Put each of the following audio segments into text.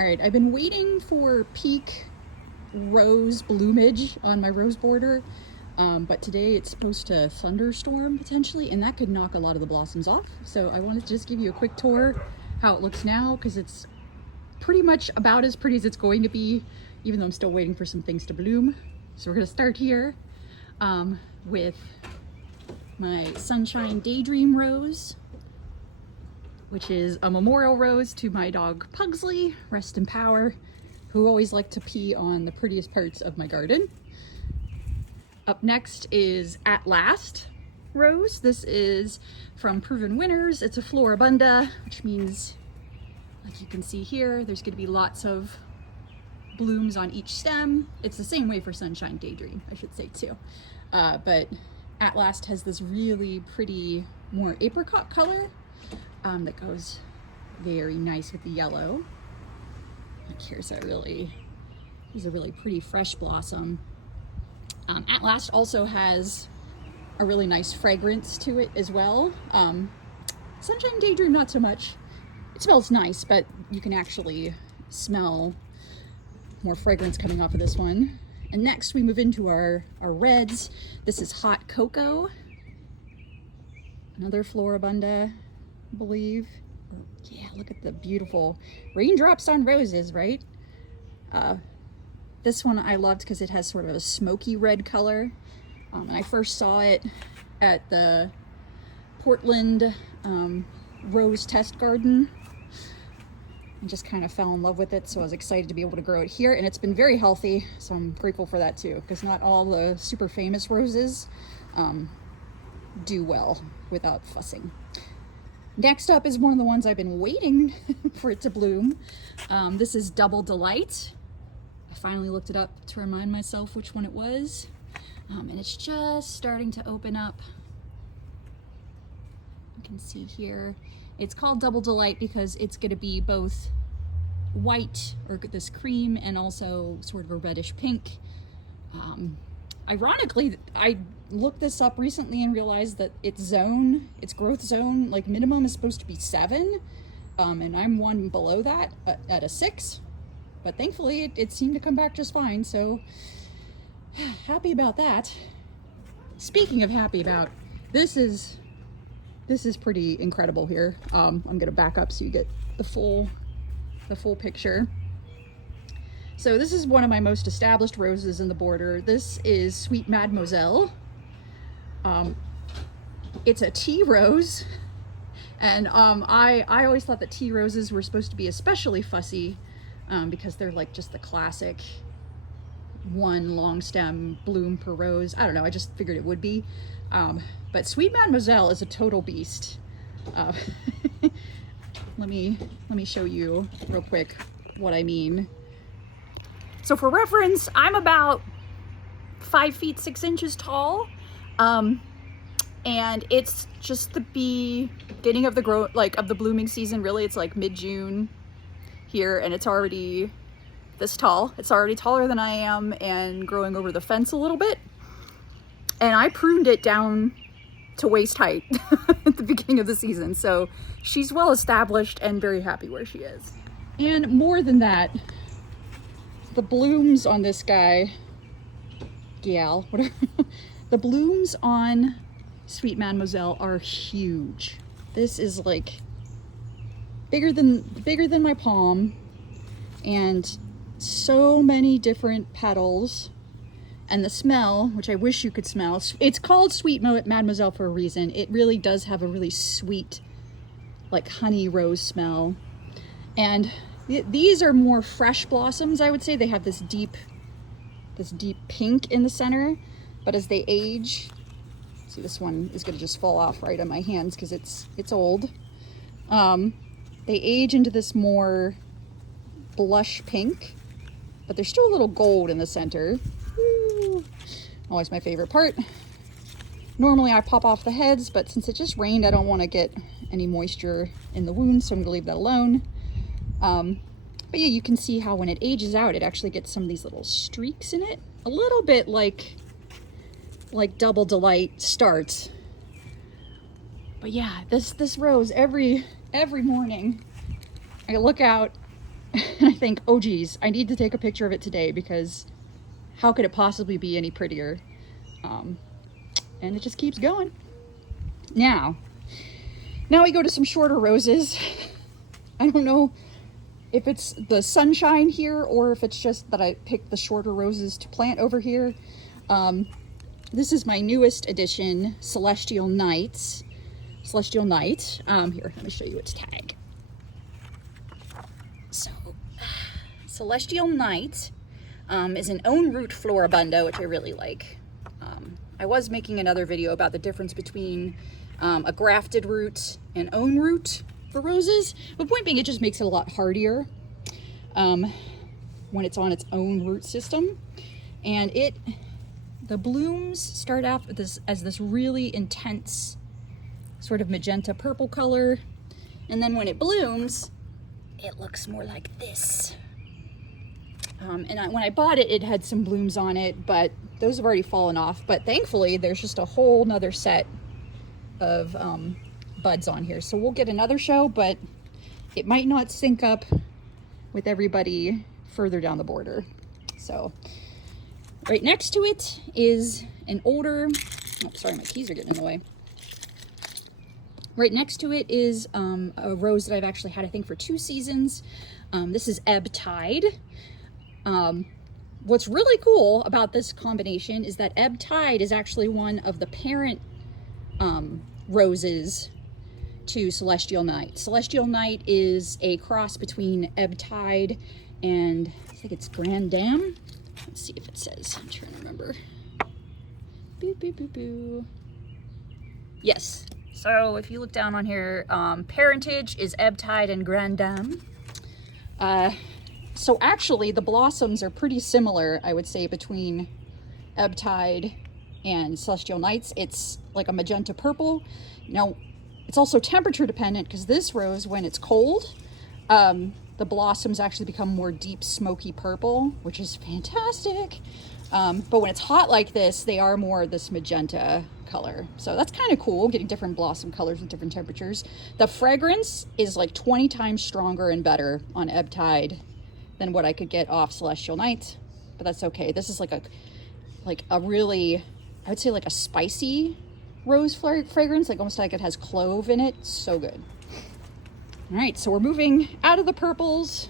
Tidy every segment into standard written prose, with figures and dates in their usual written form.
All right, I've been waiting for peak rose bloomage on my rose border, but today it's supposed to thunderstorm potentially, and that could knock a lot of the blossoms off. So I wanted to just give you a quick tour how it looks now, because it's pretty much about as pretty as it's going to be, even though I'm still waiting for some things to bloom. So we're gonna start here with my Sunshine Daydream Rose, which is a memorial rose to my dog Pugsley, rest in power, who always liked to pee on the prettiest parts of my garden. Up next is At Last Rose. This is from Proven Winners. It's a floribunda, which means, like you can see here, there's going to be lots of blooms on each stem. It's the same way for Sunshine Daydream, I should say too. But At Last has this really pretty, more apricot color that goes very nice with the yellow. Like here's a really pretty fresh blossom. At Last also has a really nice fragrance to it as well. Sunshine Daydream not so much. It smells nice, but you can actually smell more fragrance coming off of this one. And next we move into our reds. This is Hot Cocoa, another floribunda, I believe. Yeah, look at the beautiful raindrops on roses, right? This one I loved because it has sort of a smoky red color. And I first saw it at the Portland Rose Test Garden and just kind of fell in love with it. So I was excited to be able to grow it here, and it's been very healthy. So I'm grateful for that too, because not all the super famous roses do well without fussing. Next up is one of the ones I've been waiting for it to bloom. This is Double Delight. I finally looked it up to remind myself which one it was. And it's just starting to open up. You can see here. It's called Double Delight because it's going to be both white, or this cream, and also sort of a reddish pink. Ironically, I looked this up recently and realized that its growth zone, like minimum, is supposed to be 7, and I'm one below that at a 6. But thankfully, it seemed to come back just fine. So happy about that. Speaking of happy about, this is pretty incredible here. I'm gonna back up so you get the full picture. So this is one of my most established roses in the border. This is Sweet Mademoiselle. It's a tea rose, and I always thought that tea roses were supposed to be especially fussy because they're like just the classic one long stem bloom per rose. I don't know, I just figured it would be. But Sweet Mademoiselle is a total beast. Let me show you real quick what I mean. So for reference, I'm about 5 feet 6 inches tall, and it's just the beginning of the blooming season. Really, it's like mid-June here, and it's already this tall. It's already taller than I am and growing over the fence a little bit. And I pruned it down to waist height at the beginning of the season. So she's well established and very happy where she is. And more than that, the blooms on this guy, gal, whatever, the blooms on Sweet Mademoiselle are huge. This is like bigger than my palm, and so many different petals. And the smell, which I wish you could smell, it's called Sweet Mademoiselle for a reason. It really does have a really sweet, like honey rose smell. And these are more fresh blossoms, I would say. They have this deep pink in the center, but as they age, see, this one is gonna just fall off right on my hands because it's old. They age into this more blush pink, but there's still a little gold in the center. Woo. Always my favorite part. Normally I pop off the heads, but since it just rained, I don't want to get any moisture in the wound, so I'm gonna leave that alone. But yeah, you can see how when it ages out, it actually gets some of these little streaks in it, a little bit like Double Delight starts. But yeah, this rose, every morning I look out And I think, oh geez, I need to take a picture of it today because how could it possibly be any prettier? And it just keeps going. Now we go to some shorter roses. I don't know if it's the sunshine here or if it's just that I picked the shorter roses to plant over here. This is my newest addition, Celestial Night. Here, let me show you its tag. So, Celestial Night is an own root floribunda, which I really like. I was making another video about the difference between a grafted root and own root for roses. But point being, it just makes it a lot hardier when it's on its own root system. And the blooms start out as this really intense sort of magenta purple color. And then when it blooms, it looks more like this. When I bought it, it had some blooms on it, but those have already fallen off. But thankfully, there's just a whole nother set of buds on here. So we'll get another show, but it might not sync up with everybody further down the border. So right next to it is an older, oh, sorry, my keys are getting in the way. Right next to it is a rose that I've actually had, I think, for 2 seasons. This is Ebb Tide. What's really cool about this combination is that Ebb Tide is actually one of the parent roses to Celestial Night. Celestial Night is a cross between Ebb Tide and I think it's Grand Dam. Let's see if it says. I'm trying to remember. Boo, boo, boo, boo. Yes. So if you look down on here, parentage is Ebb Tide and Grand Dam. So actually the blossoms are pretty similar, I would say, between Ebb Tide and Celestial Nights. It's like a magenta purple. Now, it's also temperature dependent because this rose, when it's cold, the blossoms actually become more deep smoky purple, which is fantastic. But when it's hot like this, they are more this magenta color. So that's kind of cool, getting different blossom colors with different temperatures. The fragrance is like 20 times stronger and better on Ebb Tide than what I could get off Celestial Night, but that's okay. This is like a really, I would say like a spicy rose fragrance, like almost like it has clove in it. So good. All right, so we're moving out of the purples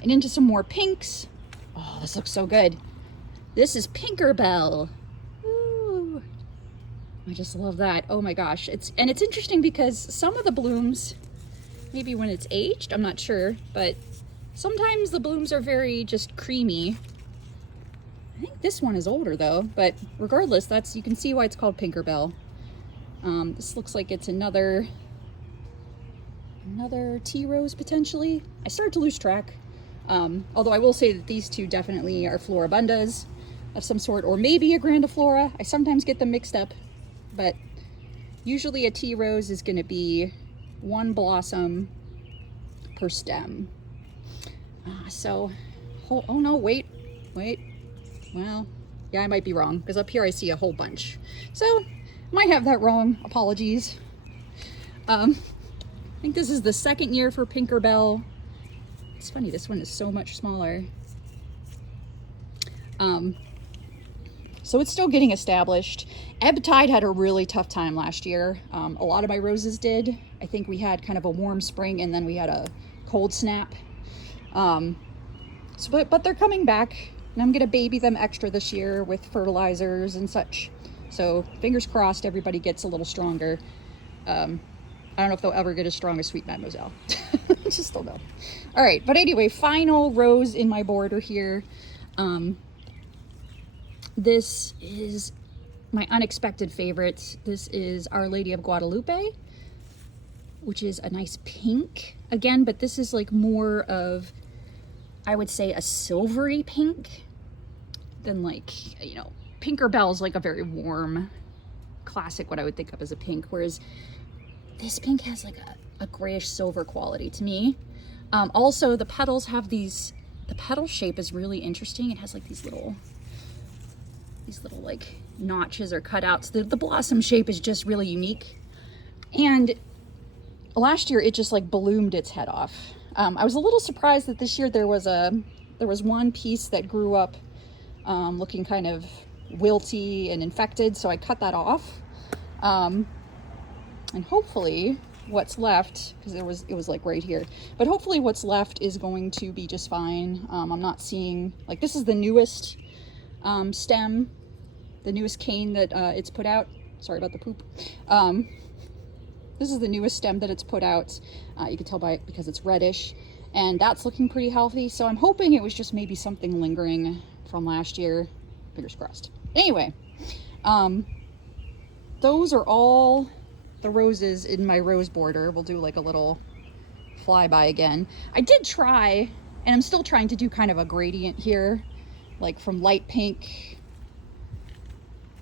and into some more pinks. Oh, this looks so good. This is Pinkerbell. Ooh, I just love that. Oh my gosh. It's interesting because some of the blooms, maybe when it's aged, I'm not sure, but sometimes the blooms are very just creamy. I think this one is older though, but regardless, you can see why it's called Pinkerbell. This looks like it's another tea rose potentially. I start to lose track. Although I will say that these two definitely are floribundas of some sort, or maybe a grandiflora. I sometimes get them mixed up, but usually a tea rose is going to be one blossom per stem. Oh no, wait. Well, yeah, I might be wrong because up here I see a whole bunch. So, might have that wrong. Apologies. I think this is the 2nd year for Pinkerbell. It's funny, this one is so much smaller. So it's still getting established. Ebb Tide had a really tough time last year. A lot of my roses did. I think we had kind of a warm spring and then we had a cold snap. But they're coming back, and I'm gonna baby them extra this year with fertilizers and such. So fingers crossed everybody gets a little stronger. I don't know if they'll ever get as strong as Sweet Mademoiselle. Just don't know. All right, but anyway, final rose in my border here. This is my unexpected favorite. This is Our Lady of Guadalupe, which is a nice pink again, but this is like more of, I would say, a silvery pink than like, Pinkerbell is like a very warm, classic, what I would think of as a pink, whereas this pink has like a grayish silver quality to me. Also, the petals have the petal shape is really interesting. It has like these little like notches or cutouts. The blossom shape is just really unique. And last year it just like bloomed its head off. I was a little surprised that this year there was one piece that grew up looking kind of wilty and infected, so I cut that off. And hopefully what's left, because it was like right here, but hopefully what's left is going to be just fine. I'm not seeing, like, this is the newest stem, the newest cane that it's put out. Sorry about the poop. This is the newest stem that it's put out. You can tell by it because it's reddish, and that's looking pretty healthy. So I'm hoping it was just maybe something lingering from last year. Fingers crossed. Anyway, those are all the roses in my rose border. We'll do like a little flyby again. I did try, and I'm still trying to do kind of a gradient here, like from light pink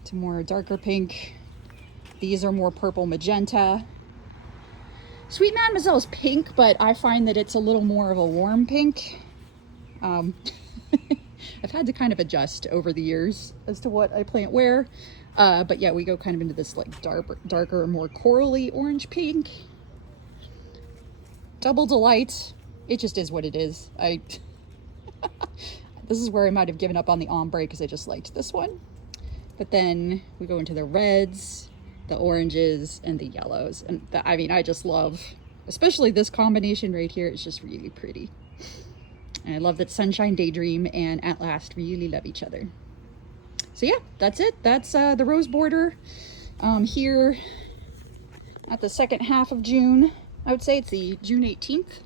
to more darker pink. These are more purple magenta. Sweet Mademoiselle is pink, but I find that it's a little more of a warm pink. I've had to kind of adjust over the years as to what I plant where. But yeah, we go kind of into this like darker, more corally orange pink. Double delight. It just is what it is. This is where I might have given up on the ombre because I just liked this one. But then we go into the reds, the oranges, and the yellows. And I mean, I just love, especially this combination right here. It's just really pretty. And I love that Sunshine Daydream and At Last really love each other. So yeah, that's it. That's the rose border here at the second half of June. I would say it's the June 18th.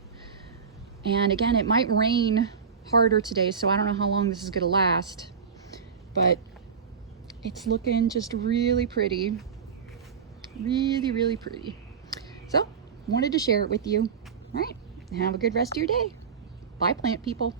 And again, it might rain harder today, so I don't know how long this is gonna last. But it's looking just really pretty. Really, really pretty. So, wanted to share it with you. All right, have a good rest of your day. Bye, plant people.